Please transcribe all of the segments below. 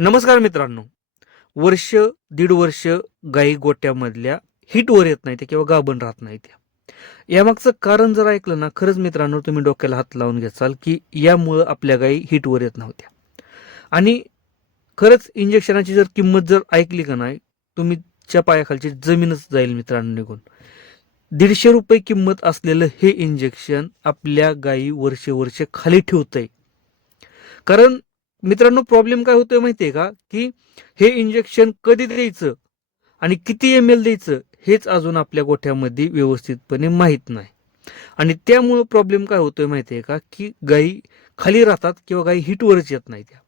नमस्कार मित्रांनो. वर्ष दीड वर्ष गाई गोट्यामधल्या हिटवर येत नाही किंवा गाभण राहत नाही त्या. यामागचं कारण जर ऐकलं ना, खरंच मित्रांनो तुम्ही डोक्याला हात लावून घ्याल की यामुळं आपल्या गाई हिटवर येत नव्हत्या. आणि खरंच इंजेक्शनाची जर किंमत जर ऐकली का नाही, तुमच्या पायाखालची जमीनच जाईल मित्रांनो निघून. ₹150 किंमत असलेलं हे इंजेक्शन आपल्या गायी वर्ष वर्ष खाली ठेवतंय. कारण मित्रांनो प्रॉब्लेम काय होतोय माहितीये का, की हे इंजेक्शन कधी द्यायचं आणि किती ml द्यायचं हेच अजून आपल्या गोठ्यामध्ये व्यवस्थितपणे माहीत नाही. आणि त्यामुळं प्रॉब्लेम काय होतोय माहितीये का, की गायी खाली राहतात किंवा गायी हिटवरच येत नाही त्या.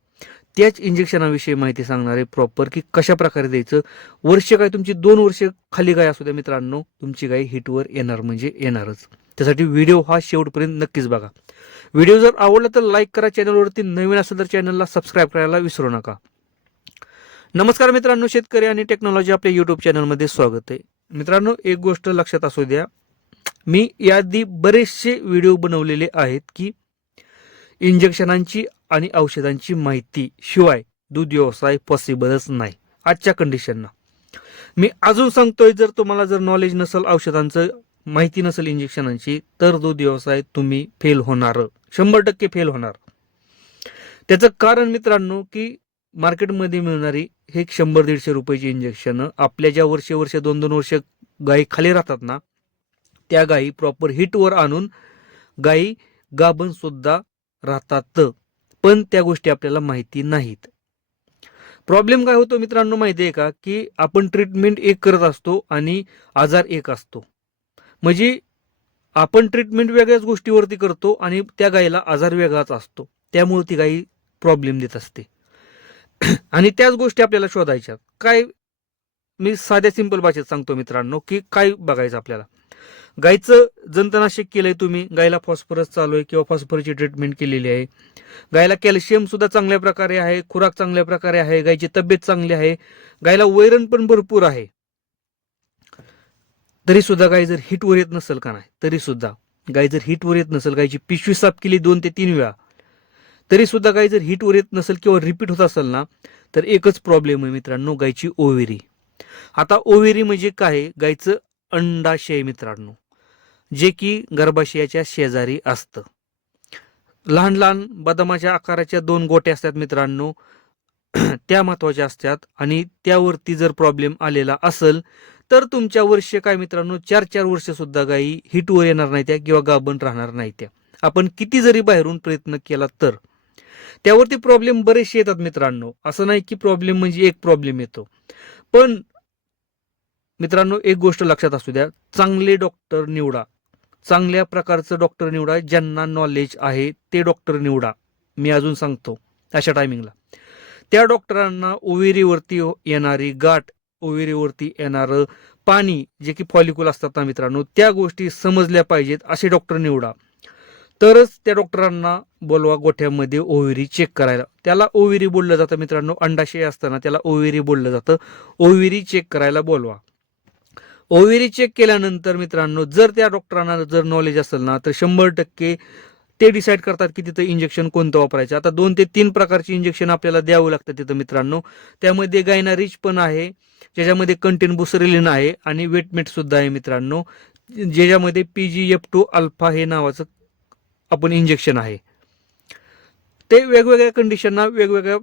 त्याच इंजेक्शनाविषयी माहिती सांगणार आहे प्रॉपर, की कशा प्रकारे द्यायचं. वर्ष काय तुमची 2 वर्ष खाली गाय असू द्या मित्रांनो, तुमची गाय हिटवर येणार म्हणजे येणारच. त्यासाठी व्हिडिओ हा शेवटपर्यंत नक्कीच बघा. व्हिडिओ जर आवडला तर लाईक करा, चॅनलवरती नवीन असेल तर चॅनलला सबस्क्राईब करायला विसरू नका. नमस्कार मित्रांनो, शेतकरी आणि टेक्नॉलॉजी आपल्या यूट्यूब चॅनलमध्ये स्वागत आहे. मित्रांनो एक गोष्ट लक्षात असू द्या, मी याआधी बरेचसे व्हिडिओ बनवलेले आहेत की इंजेक्शनांची आणि औषधांची माहिती शिवाय दूध व्यवसाय पॉसिबलच नाही आजच्या कंडिशनना. मी अजून सांगतोय, जर तुम्हाला जर नॉलेज नसेल, औषधांचं माहिती नसेल, इंजेक्शनांची, तर दूध व्यवसाय तुम्ही फेल होणार, 100% फेल होणार. त्याचं कारण मित्रांनो, की मार्केटमध्ये मिळणारी हे 100-150 रुपयाची इंजेक्शन आपल्या ज्या वर्ष 2-2 वर्ष गायी खाली राहतात ना, त्या गायी प्रॉपर हिटवर आणून गायी गाभण सुद्धा राहतात, पण त्या गोष्टी आपल्याला माहिती नाहीत. प्रॉब्लेम काय होतो मित्रांनो माहिती आहे का, की आपण ट्रीटमेंट एक करत असतो आणि आजार एक असतो. म्हणजे आपण ट्रीटमेंट वेगळ्याच गोष्टीवरती करतो आणि त्या गायीला आजार वेगळाच असतो. त्यामुळे ती गायी प्रॉब्लेम देत असते. आणि त्याच गोष्टी आपल्याला शोधायच्या. काय, मी साध्या सिंपल भाषेत सांगतो मित्रांनो, की काय बघायचं आपल्याला. गायीचं जंतनाशक केलंय तुम्ही, गायीला फॉस्फरस चालू आहे किंवा फॉस्फरसची ट्रीटमेंट केलेली आहे. गायीला कॅल्शियम सुद्धा चांगल्या प्रकारे आहे, खुराक चांगल्या प्रकारे आहे, गायीची तब्येत चांगली आहे, गायीला वैरण पण भरपूर आहे. तरी सुद्धा गाय जर हिटवर येत नसेल का नाही, तरी सुद्धा गाय जर हिटवर येत नसेल, गायची पिशवी साफ केली 2 ते 3 वेळा, तरी सुद्धा गाय जर हिटवर येत नसेल किंवा रिपीट होत असेल ना, तर एकच प्रॉब्लेम आहे मित्रांनो, गायची ओवेरी. आता ओवेरी म्हणजे काय? गायचं अंडाशय मित्रांनो, जे की गर्भाशयाच्या शेजारी असतं. लहान लहान बदामाच्या आकाराच्या 2 गोट्या असतात मित्रांनो, त्या महत्वाच्या असतात. आणि त्यावरती जर प्रॉब्लेम आलेला असेल तर तुमच्या वर्ष काय मित्रांनो, 4-4 वर्ष सुद्धा गायी हिटवर येणार नाही त्या किंवा गाभण राहणार नाही त्या. आपण किती जरी बाहेरून प्रयत्न केला तर त्यावरती प्रॉब्लेम बरेचसे येतात मित्रांनो. असं नाही की प्रॉब्लेम म्हणजे एक प्रॉब्लेम येतो. पण मित्रांनो एक गोष्ट लक्षात असू द्या, चांगले डॉक्टर निवडा, चांगल्या प्रकारचं डॉक्टर निवडा, ज्यांना नॉलेज आहे ते डॉक्टर निवडा. मी अजून सांगतो, अशा टायमिंगला त्या डॉक्टरांना ओवेरीवरती येणारी गाठ, ओवेरीवरती येणारं पाणी, जे की फॉलिक्युल असतात ना मित्रांनो, त्या गोष्टी समजल्या पाहिजेत असे डॉक्टर निवडा. तरच त्या डॉक्टरांना बोलवा गोठ्यामध्ये ओवेरी चेक करायला. त्याला ओवेरी बोललं जातं मित्रांनो, अंडाशय असताना त्याला ओवेरी बोललं जातं. ओवेरी चेक करायला बोलवा. ओवेरी चेक केल्यानंतर मित्रांनो, जर त्या डॉक्टरांना जर नॉलेज असेल ना, तर 100% ते डिसाईड करतात की तिथं इंजेक्शन कोणतं वापरायचं. आता 2 ते 3 प्रकारची इंजेक्शन आपल्याला द्यावं लागतं तिथं मित्रांनो. त्यामध्ये गायना रिच पण आहे, ज्याच्यामध्ये कंटेन बुसरेलिन आहे, आणि वेटमेट सुद्धा आहे मित्रांनो, ज्याच्यामध्ये PGF2 अल्फा हे नावाचं आपण इंजेक्शन आहे. ते वेगवेगळ्या कंडिशनना वेगवेगळ्या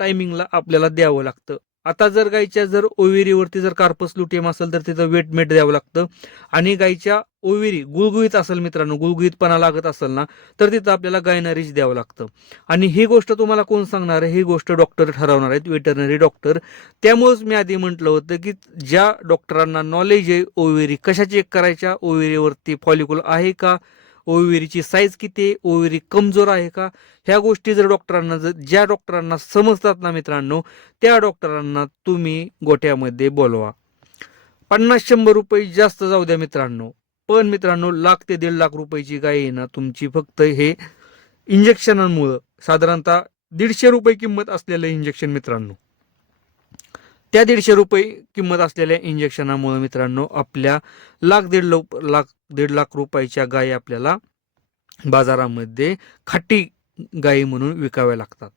टायमिंगला आपल्याला द्यावं लागतं. आता जर गायच्या जर ओवेरीवरती जर कार्पस लुटियम असेल तर तिथं वेटमेट द्यावं लागतं. आणि गायच्या ओवेरी गुळगुळीत असेल मित्रांनो, गुळगुळीतपणा लागत असेल ना, तर तिथं आपल्याला गायनारिच द्यावं लागतं. आणि ही गोष्ट तुम्हाला कोण सांगणार आहे? ही गोष्ट डॉक्टर ठरवणार आहेत, वेटरनरी डॉक्टर. त्यामुळेच मी आधी म्हटलं होतं की ज्या डॉक्टरांना नॉलेज आहे ओवेरी कशा चेक करायच्या, ओवेरीवरती फॉलिक्युल आहे का, ओवेरीची साईज किती आहे, ओवेरी कमजोर आहे का, ह्या गोष्टी जर डॉक्टरांना ज्या डॉक्टरांना समजतात ना मित्रांनो, त्या डॉक्टरांना तुम्ही गोठ्यामध्ये बोलवा. 50-100 रुपये जास्त जाऊ द्या मित्रांनो, पण मित्रांनो 1 ते 1.5 लाख रुपयाची गाय आहे ना तुमची, फक्त हे इंजेक्शनांमुळं. साधारणतः 150 रुपये किंमत असलेलं इंजेक्शन मित्रांनो, त्या 150 रुपये किंमत असलेल्या इंजेक्शनामुळे मित्रांनो आपल्या 1-1.5 लाख रुपयाच्या गायी आपल्याला बाजारामध्ये खाटी गायी म्हणून विकाव्या लागतात.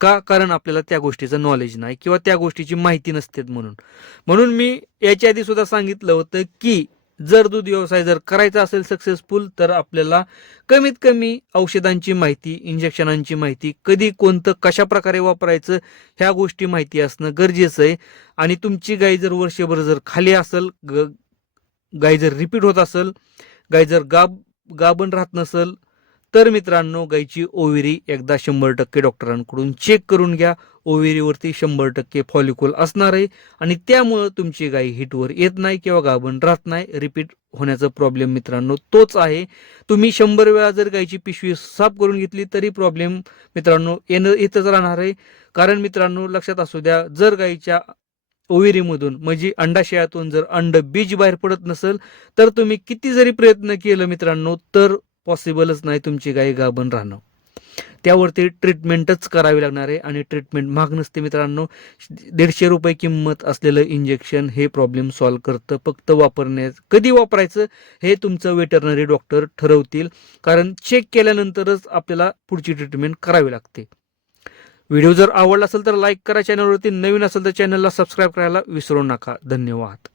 का? कारण आपल्याला त्या गोष्टीचं नॉलेज नाही किंवा त्या गोष्टीची माहिती नसते. म्हणून मी याच्या आधी सुद्धा सांगितलं होतं की जर दूध व्यवसाय जर करायचा असेल सक्सेसफुल, तर आपल्याला कमीत कमी औषधांची माहिती, इंजेक्शनांची माहिती, कधी कोणतं कशा प्रकारे वापरायचं, ह्या गोष्टी माहिती असणं गरजेचं आहे. आणि तुमची गाय जर वर्षभर जर खाली असेल, गाय जर रिपीट होत असेल, गाय जर गाभण राहत नसेल, तर मित्रांनो गायची ओव्हरी एकदा 100% डॉक्टरांकडून चेक करून घ्या. ओव्हरीवरती 100% फॉलिक्युल असणार आहे आणि त्यामुळं तुमची गाय हिटवर येत नाही किंवा गाभण राहत नाही. रिपीट होण्याचा प्रॉब्लेम मित्रांनो तोच आहे. तुम्ही 100 वेळा जर गायची पिशवी साफ करून घेतली तरी प्रॉब्लेम मित्रांनो येतच राहणार आहे. कारण मित्रांनो लक्षात असू द्या, जर गायच्या ओव्हरीमधून म्हणजे अंडाशयातून जर अंड बीज बाहेर पडत नसेल, तर तुम्ही किती जरी प्रयत्न केलं मित्रांनो तर पॉसिबलच नाही तुमची गाय गाभण राहणं. त्यावरती ट्रीटमेंटच करावी लागणार आहे आणि ट्रीटमेंट महाग नसते मित्रांनो. 150 रुपये किंमत असलेलं इंजेक्शन हे प्रॉब्लेम सॉल्व्ह करतं. फक्त कधी वापरायचं हे तुमचं वेटरनरी डॉक्टर ठरवतील, कारण चेक केल्यानंतरच आपल्याला पुढची ट्रीटमेंट करावी लागते. व्हिडिओ जर आवडला असेल तर लाईक करा, चॅनलवरती नवीन असेल तर चॅनलला सबस्क्राईब करायला विसरू नका. धन्यवाद.